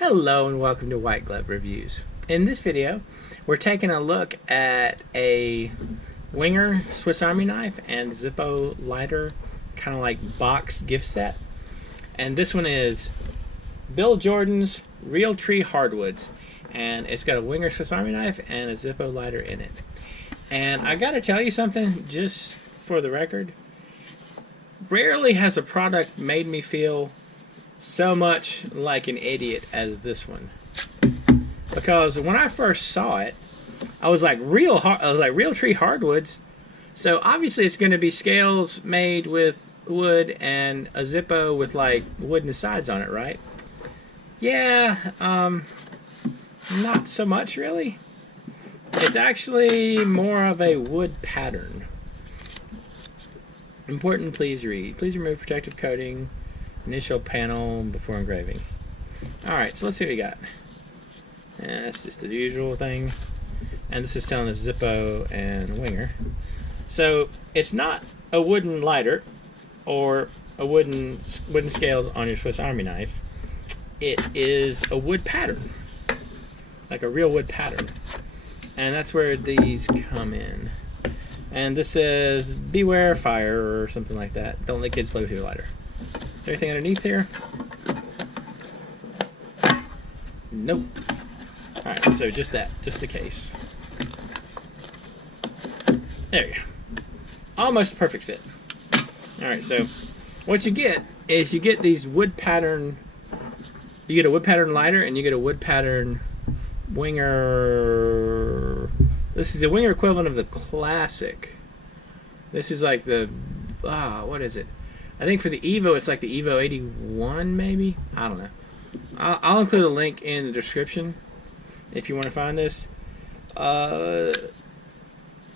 Hello and welcome to White Glove Reviews. In this video, we're taking a look at a Wenger Swiss Army knife and Zippo lighter, kind of like box gift set. And this one is Bill Jordan's RealTree Hardwoods, and it's got a Wenger Swiss Army knife and a Zippo lighter in it. And I gotta tell you something, just for the record, rarely has a product made me feel so much like an idiot as this one, because when I first saw it, I was like, RealTree Hardwoods, so obviously it's going to be scales made with wood and a Zippo with like wooden sides on it, right? Yeah, not so much really. It's actually more of a wood pattern. Important, please read. Please remove protective coating. Initial panel before engraving. Alright, so let's see what we got. And that's just the usual thing. And this is telling us Zippo and Wenger. So it's not a wooden lighter or a wooden scales on your Swiss Army knife. It is a wood pattern, like a real wood pattern. And that's where these come in. And this says beware fire or something like that. Don't let kids play with your lighter. Is there anything underneath here? Nope. Alright, so just that, just the case. There you go. Almost perfect fit. Alright, so what you get is you get these wood pattern, you get a wood pattern lighter and you get a wood pattern Wenger. This is the Wenger equivalent of the classic. This is like the, what is it? I think for the Evo, it's like the Evo 81, maybe? I don't know. I'll include a link in the description if you want to find this. I'll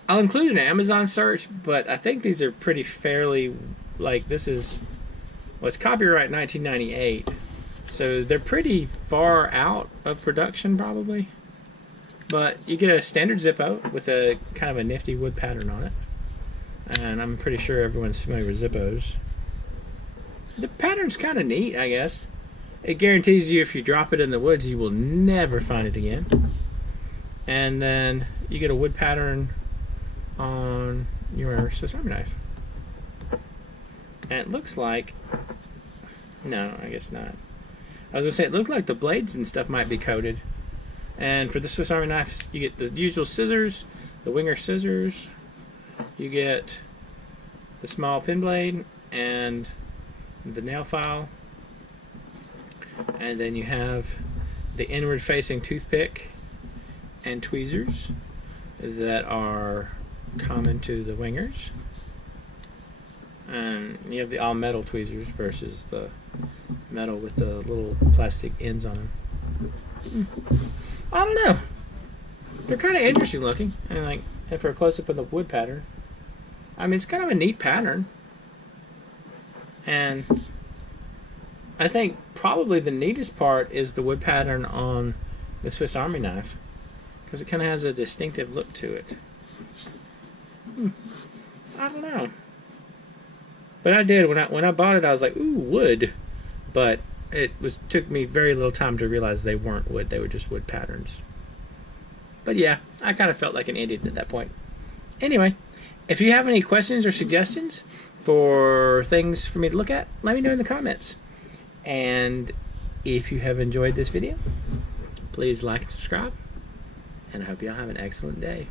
include an Amazon search, but I think these are pretty fairly, like, this is, well, it's copyright 1998, so they're pretty far out of production, probably. But you get a standard Zippo with a kind of a nifty wood pattern on it. And I'm pretty sure everyone's familiar with Zippos. The pattern's kind of neat, I guess. It guarantees you if you drop it in the woods, you will never find it again. And then you get a wood pattern on your Swiss Army knife. And it looks like... No, I guess not. I was going to say, it looked like the blades and stuff might be coated. And for the Swiss Army knife, you get the usual scissors, the Wenger scissors. You get the small pin blade and the nail file, and then you have the inward facing toothpick and tweezers that are common to the Wengers, and you have the all metal tweezers versus the metal with the little plastic ends on them. I don't know, they're kind of interesting looking, and like, and for a close-up of the wood pattern, I mean, it's kind of a neat pattern. And I think probably the neatest part is the wood pattern on the Swiss Army knife, because it kind of has a distinctive look to it. I don't know, but I did when I bought it. I was like, ooh, wood, but took me very little time to realize they weren't wood. They were just wood patterns. But yeah, I kind of felt like an idiot at that point. Anyway, if you have any questions or suggestions for things for me to look at, let me know in the comments. And if you have enjoyed this video, please like and subscribe. And I hope y'all have an excellent day.